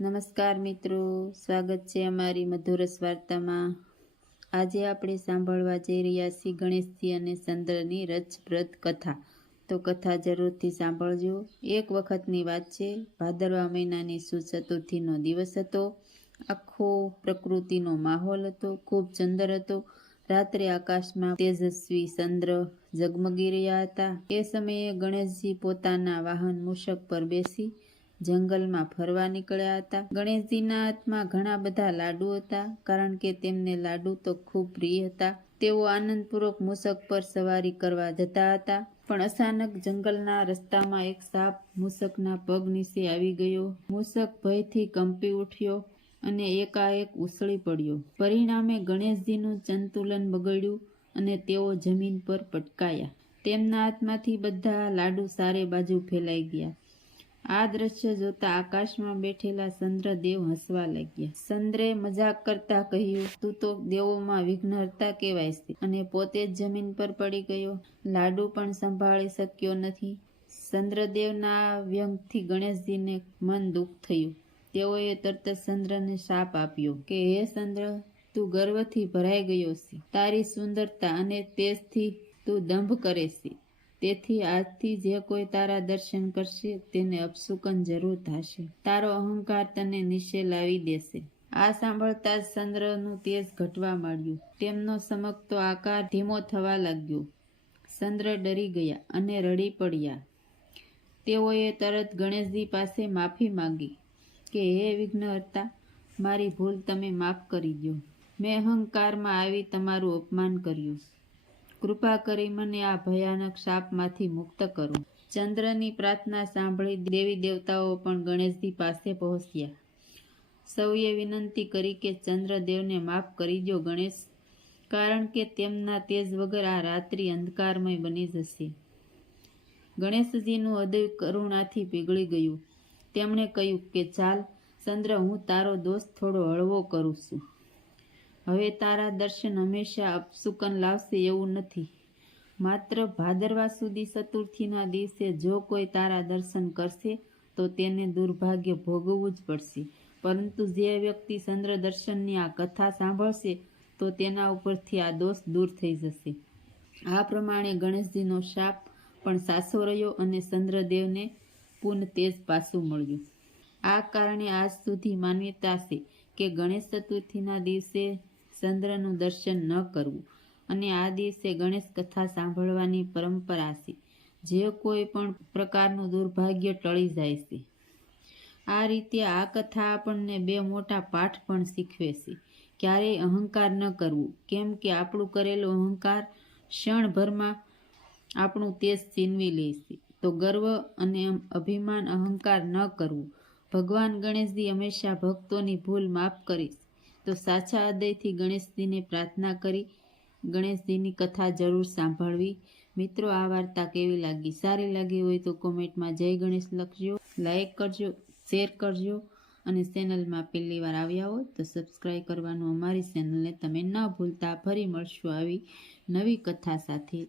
નમસ્કાર મિત્રો, સ્વાગત છે અમારી મધુરસ વાર્તામાં। આજે આપણે સાંભળવા જઈ રહ્યા છીએ ગણેશજી અને ચંદ્રની રસપ્રદ કથા। તો કથા જરૂરથી સાંભળજો। એક વખતની વાત છે, ભાદરવા મહિનાની સુદ ચતુર્થીનો દિવસ હતો। આખો પ્રકૃતિનો માહોલ હતો, ખૂબ સુંદર હતો। રાત્રે આકાશમાં તેજસ્વી ચંદ્ર ઝગમગી રહ્યા હતા। એ સમયે ગણેશજી પોતાના વાહન મૂષક પર બેસી જંગલમાં ફરવા નીકળ્યા હતા। ગણેશજીના હાથમાં ઘણા બધા લાડુ હતા, કારણ કે તેમને લાડુ તો ખૂબ પ્રિય હતા। તેઓ આનંદપૂર્વક મૂષક પર સવારી કરવા જતા હતા, પણ અચાનક જંગલના રસ્તામાં એક સાપ મૂષકના પગ નીચે આવી ગયો। મૂષક ભયથી કંપી ઉઠ્યો અને એકાએક ઉછળી પડ્યો। પરિણામે ગણેશજીનું સંતુલન બગડ્યું અને તેઓ જમીન પર પટકાયા। તેમના હાથમાંથી બધા લાડુ ચારે બાજુ ફેલાઈ ગયા। આ દ્રશ્ય જોતા આકાશમાં બેઠેલા ચંદ્રદેવ હસવા લાગ્યા। ચંદ્રે મજાક કરતા કહ્યું, તું તો દેવોમાં વિઘ્નહર્તા કહેવાય છે, અને પોતે જ જમીન પર પડી ગયો, લાડુ પણ સંભાળી શક્યો નથી। ચંદ્રદેવના આ વ્યંગથી ગણેશજીને મન દુઃખ થયું। તેઓએ તરત જ ચંદ્રને શાપ આપ્યો કે હે ચંદ્ર, તું ગર્વથી ભરાઈ ગયો છે। તારી સુંદરતા અને તેજથી તું દંભ કરે છે, તેથી આજથી જે કોઈ તારા દર્શન કરશે તેને અપશુકન જરૂર થશે। તારો અહંકાર તને નીચે લાવી દેશે। આ સાંભળતા જ ચંદ્રનું તેજ ઘટવા માંડ્યું। તેમનો ચમકતો આકાર ધીમો થવા લાગ્યો। ચંદ્ર ડરી ગયા અને રડી પડ્યા। તેઓએ તરત ગણેશજી પાસે માફી માંગી કે હે વિઘ્નહર્તા, મારી ભૂલ તમે માફ કરી દો। મેં અહંકારમાં આવી તમારું અપમાન કર્યું। કૃપા કરી મને આ ભયાનક શાપમાંથી મુક્ત કરો। ચંદ્રની પ્રાર્થના સાંભળી દેવી દેવતાઓ પણ ગણેશજી પાસે પહોંચ્યા। સૌએ વિનંતી કરી કે ચંદ્રદેવને માફ કરી દો ગણેશ, કારણ કે તેમના તેજ વગર આ રાત્રિ અંધકારમય બની જશે। ગણેશજીનું હૃદય કરુણાથી પીગળી ગયું। તેમણે કહ્યું કે ચાલ ચંદ્ર, હું તારો દોષ થોડો હળવો કરું છું। હવે તારા દર્શન હંમેશા અપશુકન લાવશે એવું નથી। માત્ર ભાદરવા સુધી ચતુર્થીના દિવસે જો કોઈ તારા દર્શન કરશે તો તેને દુર્ભાગ્ય ભોગવવું જ પડશે, પરંતુ જે વ્યક્તિ ચંદ્ર દર્શનની આ કથા સાંભળશે તો તેના ઉપરથી આ દોષ દૂર થઈ જશે। આ પ્રમાણે ગણેશજીનો શાપ પણ સાચો રહ્યો અને ચંદ્રદેવને પૂર્ણ તેજ પાછું મળ્યું। આ કારણે આજ સુધી માન્યતા છે કે ગણેશ ચતુર્થીના દિવસે ચંદ્રનું દર્શન ન કરવું, અને આ દિવસે ગણેશ કથા સાંભળવાની પરંપરા છે। જે કોઈ પણ પ્રકારનું દુર્ભાગ્ય ટળી જાય છે। આ રીતે આ કથા આપણને બે મોટા પાઠ પણ શીખવે છે। ક્યારેય અહંકાર ન કરવું, કેમ કે આપણું કરેલું અહંકાર ક્ષણભરમાં આપણું તેજ છીનવી લે છે। તો ગર્વ અને અભિમાન અહંકાર ન કરવું। ભગવાન ગણેશજી હંમેશા ભક્તોની ભૂલ માફ કરે છે। તો સાચા હૃદયથી ગણેશજીને પ્રાર્થના કરી ગણેશજીની કથા જરૂર સાંભળવી। મિત્રો, આ વાર્તા કેવી લાગી? સારી લાગી હોય તો કોમેન્ટમાં જય ગણેશ લખજો, લાઈક કરજો, શેર કરજો, અને ચેનલમાં પહેલી વાર આવ્યા હોય તો સબસ્ક્રાઈબ કરવાનું અમારી ચેનલને તમે ન ભૂલતા। ફરી મળશું આવી નવી કથા સાથે।